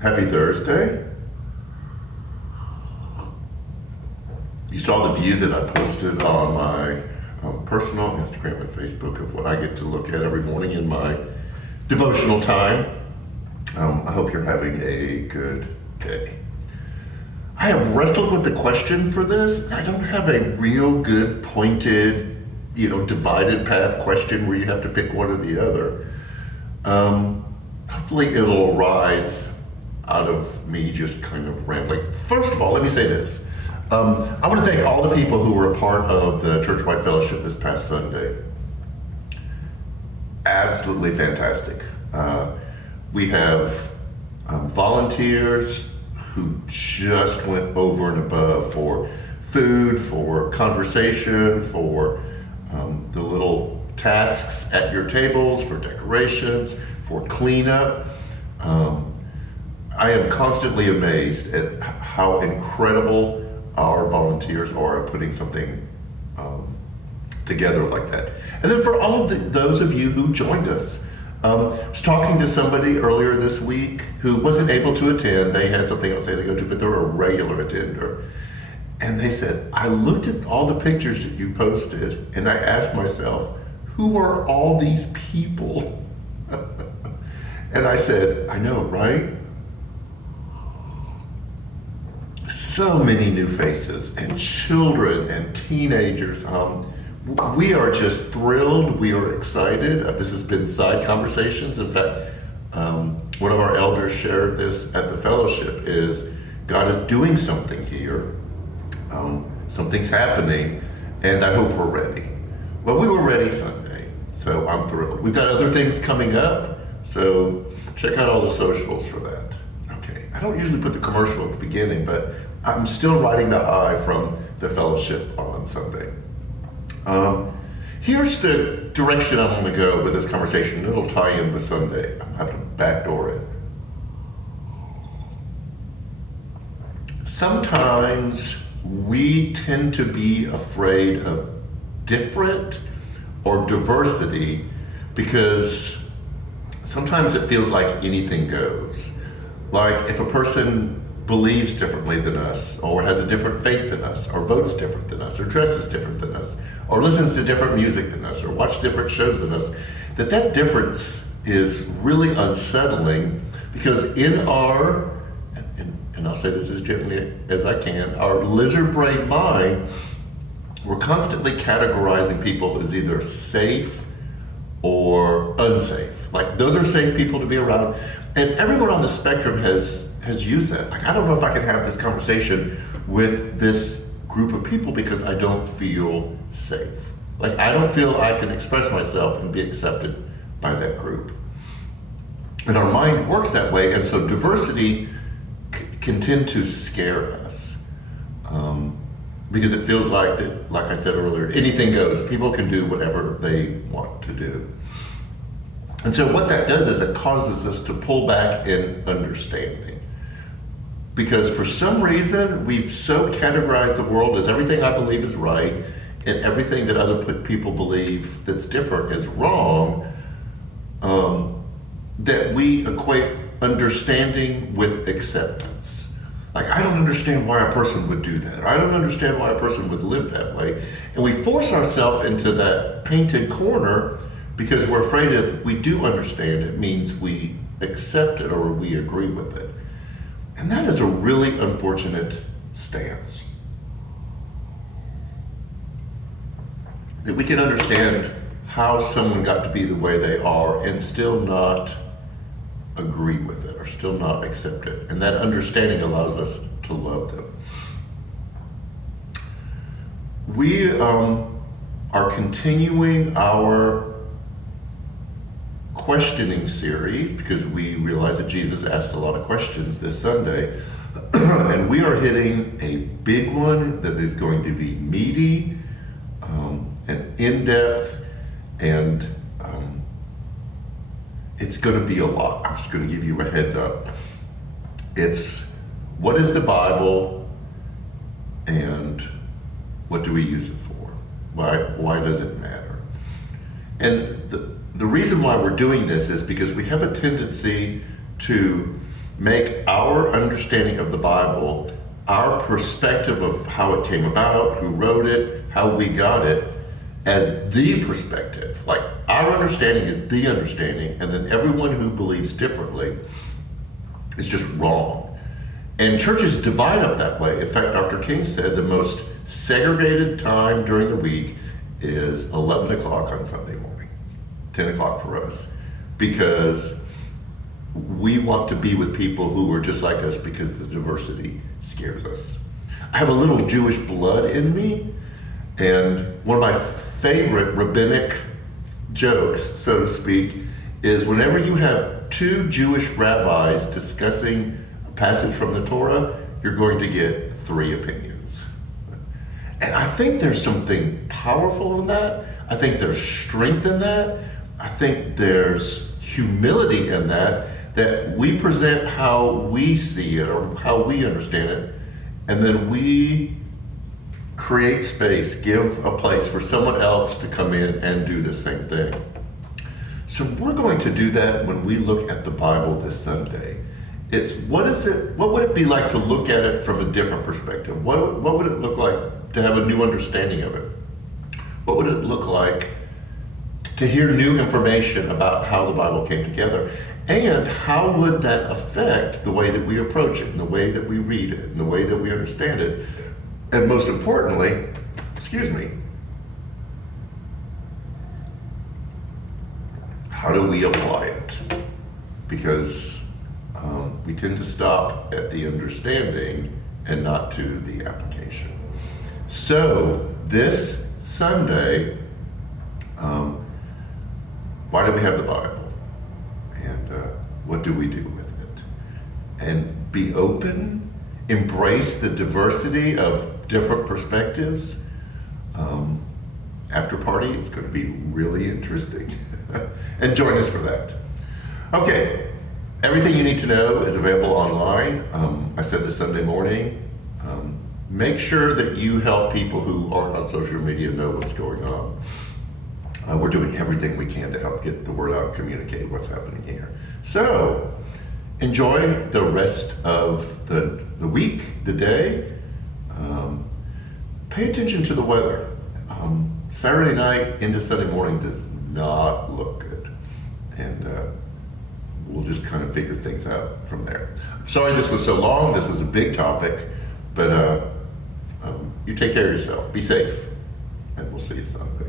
Happy Thursday. You saw the view that I posted on my personal Instagram and Facebook of what I get to look at every morning in my devotional time. I hope you're having a good day. I have wrestled with the question for this. I don't have a real good pointed, divided path question where you have to pick one or the other. Hopefully it'll arise out of me just kind of rambling. First of all, let me say this. I want to thank all the people who were a part of the Church-wide fellowship this past Sunday. Absolutely fantastic. We have volunteers who just went over and above for food, for conversation, for the little tasks at your tables, for decorations, for cleanup. I am constantly amazed at how incredible our volunteers are at putting something together like that. And then for all of those of you who joined us, I was talking to somebody earlier this week who wasn't able to attend. They had something else they had to go to, but they're a regular attender. And they said, I looked at all the pictures that you posted and I asked myself, who are all these people? And I said, I know, right? So many new faces and children and teenagers. We are just thrilled. We are excited. This has been side conversations. In fact, one of our elders shared this at the fellowship is God is doing something here. Something's happening, and I hope we're ready. Well, we were ready Sunday, so I'm thrilled. We've got other things coming up, so check out all the socials for that. Okay, I don't usually put the commercial at the beginning, but I'm still riding the high from the fellowship on Sunday. Here's the direction I'm going to go with this conversation. It'll tie in with Sunday. I'm having to backdoor it. Sometimes we tend to be afraid of different or diversity because sometimes it feels like anything goes. Like if a person believes differently than us, or has a different faith than us, or votes different than us, or dresses different than us, or listens to different music than us, or watches different shows than us, that difference is really unsettling because in our, and I'll say this as gently as I can, our lizard brain mind, we're constantly categorizing people as either safe or unsafe. Like those are safe people to be around, and everyone on the spectrum has used that. Like I don't know if I can have this conversation with this group of people because I don't feel safe. Like I don't feel I can express myself and be accepted by that group. And our mind works that way, and so diversity can tend to scare us because it feels like that, like I said earlier, anything goes. People can do whatever they want to do. And so what that does is it causes us to pull back in understanding. Because for some reason, we've so categorized the world as everything I believe is right and everything that other people believe that's different is wrong, that we equate understanding with acceptance. Like, I don't understand why a person would do that. Or I don't understand why a person would live that way. And we force ourselves into that painted corner because we're afraid if we do understand, it means we accept it or we agree with it. And that is a really unfortunate stance. That we can understand how someone got to be the way they are and still not agree with it or still not accept it. And that understanding allows us to love them. We are continuing our questioning series because we realize that Jesus asked a lot of questions this Sunday. And we are hitting a big one that is going to be meaty and in-depth, and it's going to be a lot. I'm just going to give you a heads up. It's what is the Bible and what do we use it for? Why does it matter? And the reason why we're doing this is because we have a tendency to make our understanding of the Bible, our perspective of how it came about, who wrote it, how we got it, as the perspective. Like, our understanding is the understanding, and then everyone who believes differently is just wrong. And churches divide up that way. In fact, Dr. King said the most segregated time during the week is 11 o'clock on Sunday morning, 10 o'clock for us, because we want to be with people who are just like us because the diversity scares us. I have a little Jewish blood in me, and one of my favorite rabbinic jokes, so to speak, is whenever you have two Jewish rabbis discussing a passage from the Torah, you're going to get three opinions. And I think there's something powerful in that. I think there's strength in that. I think there's humility in that, that we present how we see it or how we understand it, and then we create space, give a place for someone else to come in and do the same thing. So we're going to do that when we look at the Bible this Sunday. It's what would it be like to look at it from a different perspective? What would it look like to have a new understanding of it? What would it look like to hear new information about how the Bible came together? And how would that affect the way that we approach it, and the way that we read it, and the way that we understand it? And most importantly, how do we apply it? Because we tend to stop at the understanding and not to the application. So this Sunday, why do we have the Bible? And what do we do with it? And be open, embrace the diversity of different perspectives. After party, it's going to be really interesting. And join us for that. Okay, everything you need to know is available online. I said this Sunday morning. Make sure that you help people who aren't on social media know what's going on. We're doing everything we can to help get the word out and communicate what's happening here. So, enjoy the rest of the week, the day. Pay attention to the weather. Saturday night into Sunday morning does not look good. And we'll just kind of figure things out from there. Sorry this was so long. This was a big topic. But you take care of yourself. Be safe. And we'll see you Sunday.